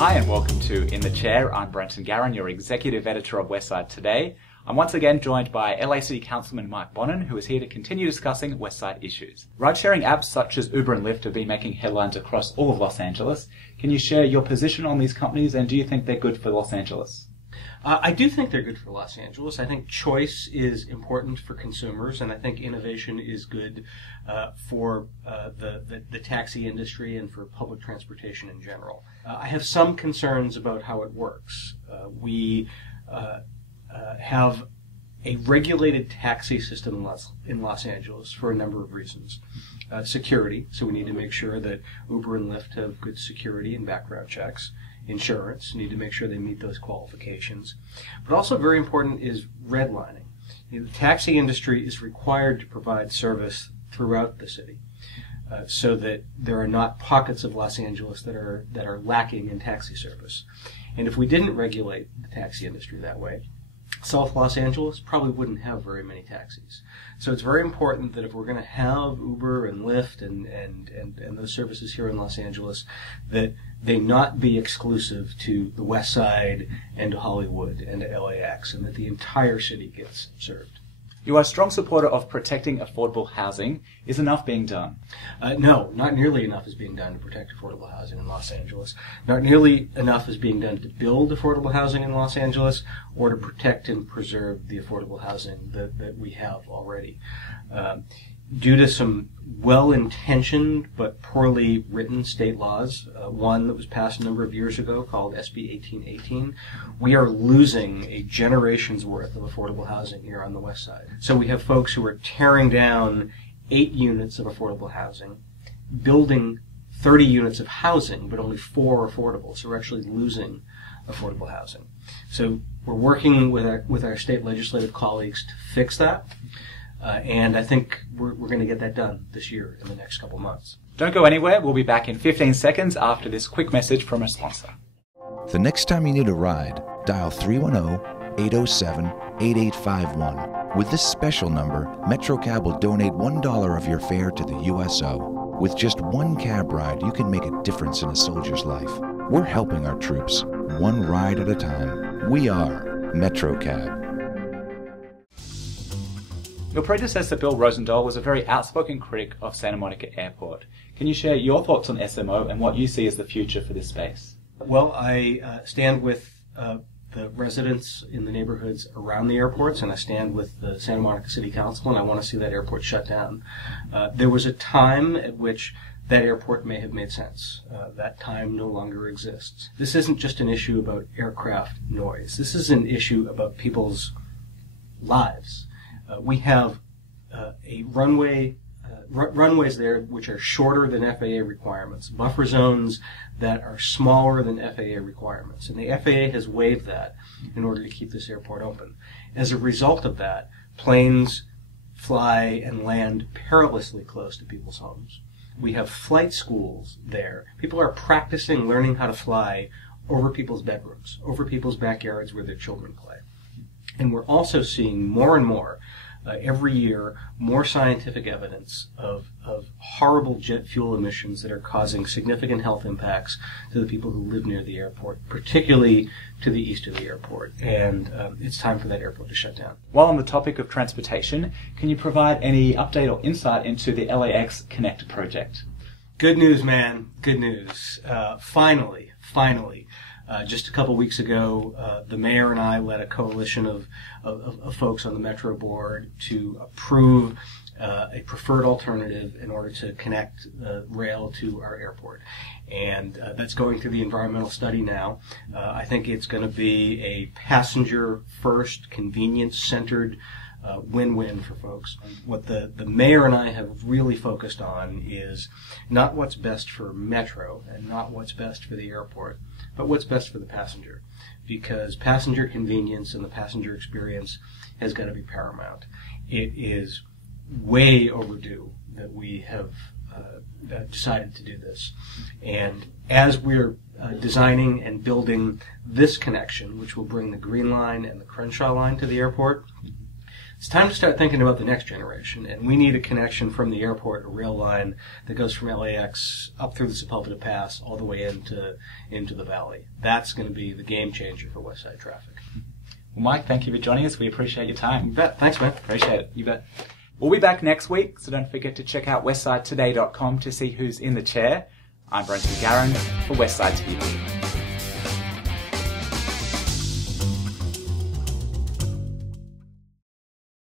Hi and welcome to In the Chair. I'm Brenton Garron, your Executive Editor of Westside today. I'm once again joined by LA City Councilman Mike Bonin, who is here to continue discussing Westside issues. Ride-sharing apps such as Uber and Lyft have been making headlines across all of Los Angeles. Can you share your position on these companies, and do you think they're good for Los Angeles? I do think they're good for Los Angeles. I think choice is important for consumers, and I think innovation is good for the taxi industry and for public transportation in general. I have some concerns about how it works. We have a regulated taxi system in Los Angeles for a number of reasons. Security, so we need to make sure that Uber and Lyft have good security and background checks. Insurance, need to make sure they meet those qualifications. But also very important is redlining. The taxi industry is required to provide service throughout the city so that there are not pockets of Los Angeles that are lacking in taxi service. And if we didn't regulate the taxi industry that way, South Los Angeles probably wouldn't have very many taxis. So it's very important that if we're going to have Uber and Lyft and those services here in Los Angeles, that they not be exclusive to the Westside and to Hollywood and to LAX, and that the entire city gets served. You are a strong supporter of protecting affordable housing. Is enough being done? No, not nearly enough is being done to protect affordable housing in Los Angeles. Not nearly enough is being done to build affordable housing in Los Angeles or to protect and preserve the affordable housing that we have already. Due to some well-intentioned but poorly written state laws, one that was passed a number of years ago called SB 1818, we are losing a generation's worth of affordable housing here on the West Side. So we have folks who are tearing down 8 units of affordable housing, building 30 units of housing, but only 4 affordable. So we're actually losing affordable housing. So we're working with our state legislative colleagues to fix that. And I think we're going to get that done this year in the next couple months. Don't go anywhere. We'll be back in 15 seconds after this quick message from a sponsor. The next time you need a ride, dial 310-807-8851. With this special number, MetroCab will donate $1 of your fare to the USO. With just one cab ride, you can make a difference in a soldier's life. We're helping our troops, one ride at a time. We are MetroCab. Your predecessor, Bill Rosendahl, was a very outspoken critic of Santa Monica Airport. Can you share your thoughts on SMO and what you see as the future for this space? Well, I stand with the residents in the neighborhoods around the airports, and I stand with the Santa Monica City Council, and I want to see that airport shut down. There was a time at which that airport may have made sense. That time no longer exists. This isn't just an issue about aircraft noise. This is an issue about people's lives. We have runways there which are shorter than FAA requirements, buffer zones that are smaller than FAA requirements, and the FAA has waived that in order to keep this airport open. As a result of that, planes fly and land perilously close to people's homes. We have flight schools there. People are practicing learning how to fly over people's bedrooms, over people's backyards where their children play. And we're also seeing more and more, every year, more scientific evidence of horrible jet fuel emissions that are causing significant health impacts to the people who live near the airport, particularly to the east of the airport. And it's time for that airport to shut down. While on the topic of transportation, can you provide any update or insight into the LAX Connect project? Good news, man. Good news. Finally. Just a couple weeks ago, the mayor and I led a coalition of folks on the Metro board to approve a preferred alternative in order to connect rail to our airport. And that's going through the environmental study now. I think it's going to be a passenger-first, convenience-centered win-win for folks. What the mayor and I have really focused on is not what's best for Metro and not what's best for the airport, but what's best for the passenger, because passenger convenience and the passenger experience has got to be paramount. It is way overdue that we have decided to do this. And as we're designing and building this connection, which will bring the Green Line and the Crenshaw Line to the airport, It's time to start thinking about the next generation, and we need a connection from the airport, a rail line that goes from LAX up through the Sepulveda Pass all the way into the valley. That's going to be the game changer for Westside traffic. Well, Mike, thank you for joining us. We appreciate your time. You bet. Thanks, man. Appreciate it. You bet. We'll be back next week, so don't forget to check out westsidetoday.com to see who's in the chair. I'm Brenton Garron for Westside TV.